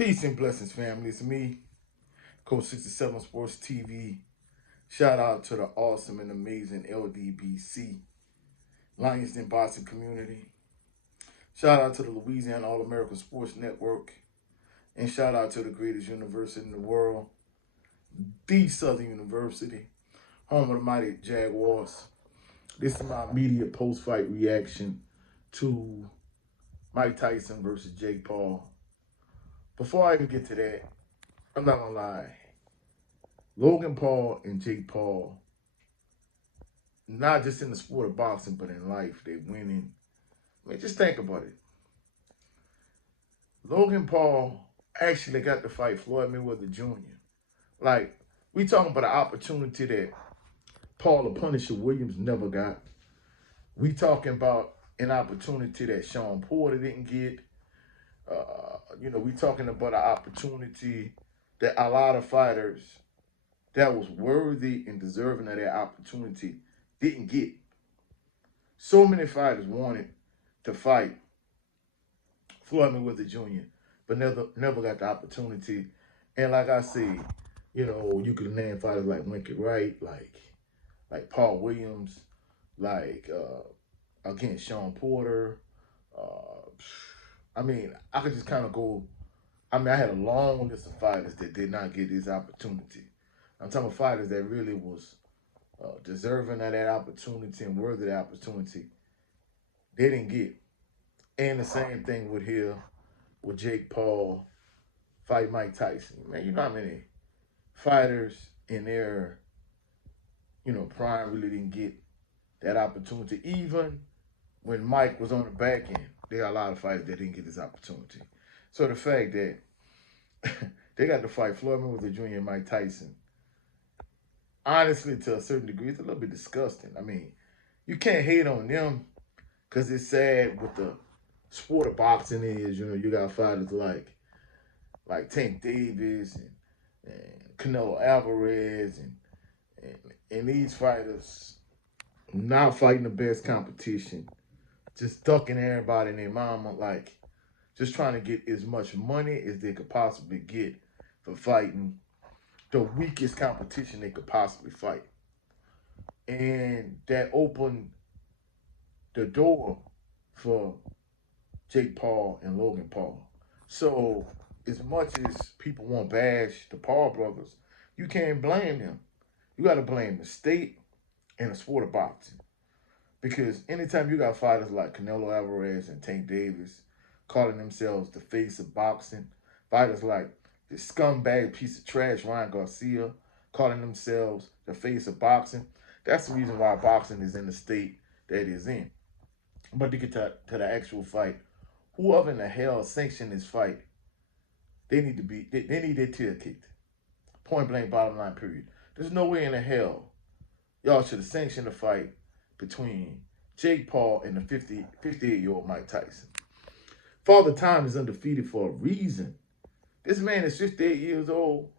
Peace and blessings, family. It's me, Coach 67 Sports TV. Shout out to the awesome and amazing LDBC, Lions Den Boxing community. Shout out to the Louisiana All American Sports Network. And shout out to the greatest university in the world, the Southern University, home of the mighty Jaguars. This is my immediate post-fight reaction to Mike Tyson versus Jake Paul. Before I even get to that, I'm not gonna lie. Logan Paul and Jake Paul, not just in the sport of boxing, but in life, they're winning. I mean, just think about it. Logan Paul actually got to fight Floyd Mayweather Jr. Like, we talking about an opportunity that Paul the Punisher Williams never got. We talking about an opportunity that Sean Porter didn't get. We talking about an opportunity that a lot of fighters that was worthy and deserving of that opportunity didn't get. So many fighters wanted to fight Floyd Mayweather Jr., but never got the opportunity. And like I said, you could name fighters like Winky Wright, like Paul Williams, again, Sean Porter. I could just kind of go. I had a long list of fighters that did not get this opportunity. I'm talking about fighters that really was deserving of that opportunity and worthy of that opportunity. They didn't get. And the same thing with Jake Paul fight Mike Tyson. Man, you know how many fighters in their, prime really didn't get that opportunity. Even when Mike was on the back end, there are a lot of fighters that didn't get this opportunity. So the fact that they got to fight Floyd Mayweather Jr. and Mike Tyson, honestly, to a certain degree, it's a little bit disgusting. I mean, you can't hate on them because it's sad what the sport of boxing is. You got fighters like Tank Davis and Canelo Alvarez and these fighters not fighting the best competition, just ducking everybody and their mama, just trying to get as much money as they could possibly get for fighting the weakest competition they could possibly fight. And that opened the door for Jake Paul and Logan Paul. So as much as people want to bash the Paul brothers, you can't blame them. You got to blame the state and the sport of boxing. Because anytime you got fighters like Canelo Alvarez and Tank Davis calling themselves the face of boxing, fighters like the scumbag piece of trash Ryan Garcia calling themselves the face of boxing, that's the reason why boxing is in the state that it is in. But to get to the actual fight, whoever in the hell sanctioned this fight, they need their tail kicked. Point blank, bottom line, period. There's no way in the hell y'all should have sanctioned a fight between Jake Paul and the 58-year-old Mike Tyson. Father Time is undefeated for a reason. This man is 58 years old,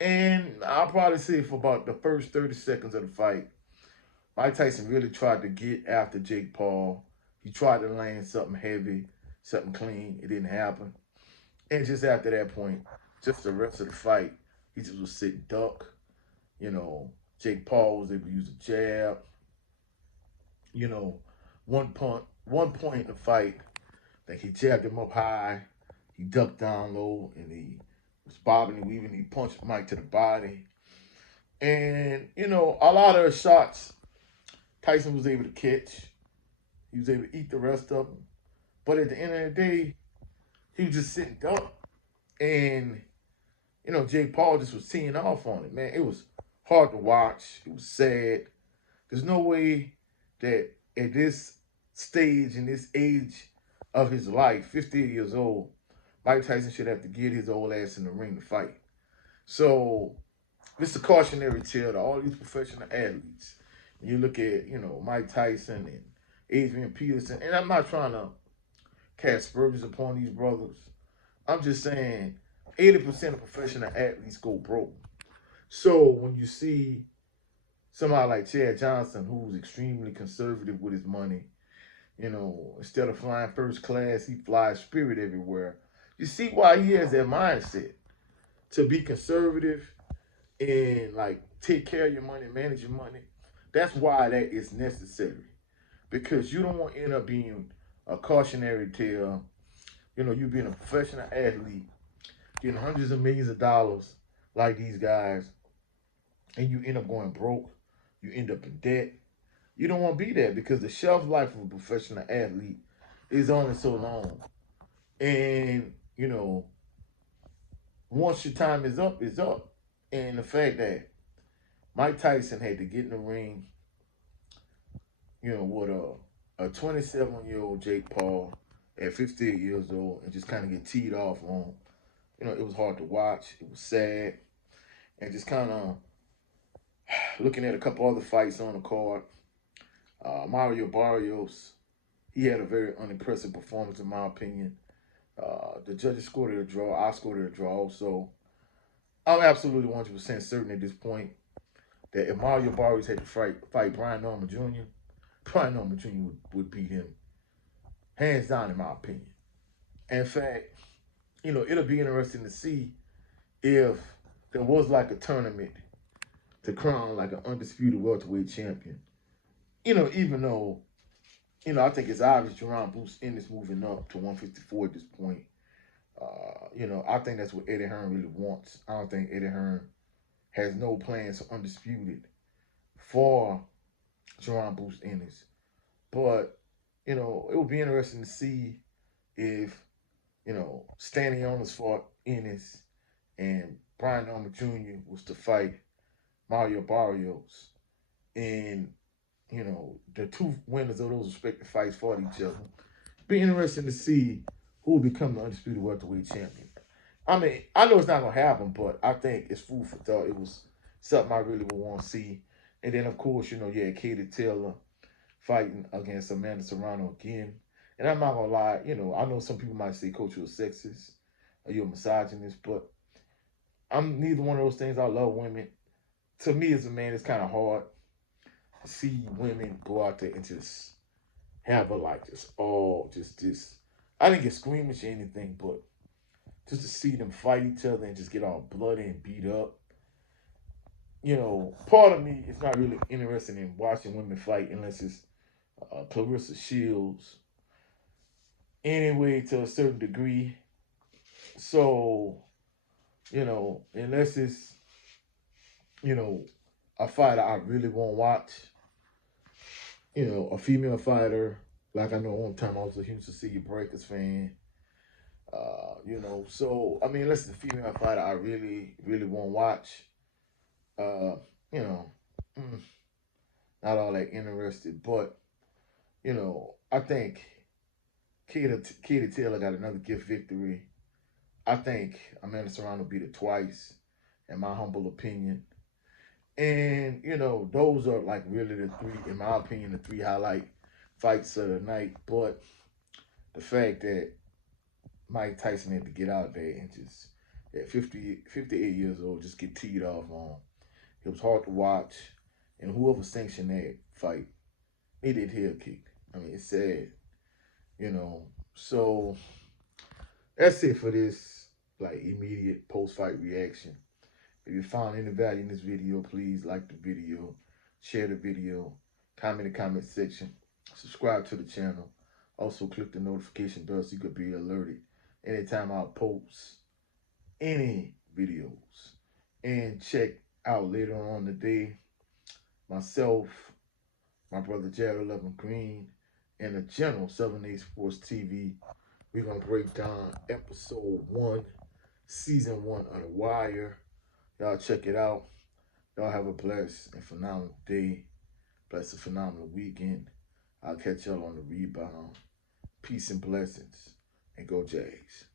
and I'll probably say for about the first 30 seconds of the fight, Mike Tyson really tried to get after Jake Paul. He tried to land something heavy, something clean. It didn't happen. And just after that point, just the rest of the fight, he just was sitting duck. Jake Paul was able to use a jab. One point in the fight, he jabbed him up high, he ducked down low, and he was bobbing and weaving. He punched Mike to the body. And, a lot of the shots Tyson was able to catch. He was able to eat the rest of them. But at the end of the day, he was just sitting duck. And, Jake Paul just was teeing off on it, man. It was hard to watch. It was sad. There's no way that at this stage, in this age of his life, 58 years old, Mike Tyson should have to get his old ass in the ring to fight. So, it's a cautionary tale to all these professional athletes. When you look at, Mike Tyson and Adrian Peterson, and I'm not trying to cast aspersions upon these brothers. I'm just saying 80% of professional athletes go broke. So when you see somebody like Chad Johnson, who's extremely conservative with his money, instead of flying first class, he flies Spirit everywhere. You see why he has that mindset to be conservative and like take care of your money, manage your money. That's why that is necessary. Because you don't want to end up being a cautionary tale. You know, you being a professional athlete, getting hundreds of millions of dollars like these guys, and you end up going broke. You end up in debt. You don't want to be there because the shelf life of a professional athlete is only so long. And, you know, once your time is up, it's up. And the fact that Mike Tyson had to get in the ring, you know, with a 27-year-old Jake Paul at 58 years old and just kind of get teed off on, you know, it was hard to watch. It was sad. And just kind of looking at a couple other fights on the card, Mario Barrios, he had a very unimpressive performance in my opinion. The judges scored it a draw. I scored it a draw. So I'm absolutely 100% certain at this point that if Mario Barrios had to fight Brian Norman Jr., Brian Norman Jr. would beat him hands down in my opinion. In fact, you know, it'll be interesting to see if there was like a tournament to crown like an undisputed welterweight champion. You know, even though, you know, I think it's obvious Jerron Bruce Ennis moving up to 154 at this point. You know, I think that's what Eddie Hearn really wants. I don't think Eddie Hearn has no plans for undisputed for Jerron Bruce Ennis. But, you know, it would be interesting to see if, you know, Stanley Owners fought Ennis and Brian Norman Jr. was to fight Mario Barrios. And, you know, the two winners of those respective fights fought each other. Be interesting to see who will become the undisputed welterweight champion. I mean, I know it's not going to happen, but I think it's food for thought. It was something I really would want to see. And then, of course, you know, yeah, Katie Taylor fighting against Amanda Serrano again. And I'm not going to lie, you know, I know some people might say, Coach, you're a sexist or you're a misogynist, but I'm neither one of those things. I love women. To me, as a man, it's kind of hard to see women go out there and just have a like just this. I didn't get squeamish or anything, but just to see them fight each other and just get all bloody and beat up. You know, part of me is not really interested in watching women fight unless it's Clarissa Shields. Anyway, to a certain degree. So, you know, unless it's, you know, a fighter I really won't watch, you know, a female fighter, like I know one time I was a huge Cecilia Breakers fan. You know, so I mean, unless it's a female fighter I really, really won't watch. You know, not all that interested. But, you know, I think Katie Taylor got another gift victory. I think Amanda Serrano beat her twice, in my humble opinion. And, you know, those are like really the three, in my opinion, the three highlight fights of the night. But the fact that Mike Tyson had to get out there and just, at 58 years old, just get teed off on. It was hard to watch. And whoever sanctioned that fight, he did heel kick. I mean, it's sad, you know. So that's it for this, like, immediate post-fight reaction. If you found any value in this video, please like the video, share the video, comment in the comment section, subscribe to the channel. Also, click the notification bell so you could be alerted anytime I post any videos. And check out later on today, myself, my brother Jared Levin Green, and the General 7A Sports TV. We're going to break down episode 1, season 1 of The Wire. Y'all check it out. Y'all have a blessed and phenomenal day. Blessed and phenomenal weekend. I'll catch y'all on the rebound. Peace and blessings. And go Jags.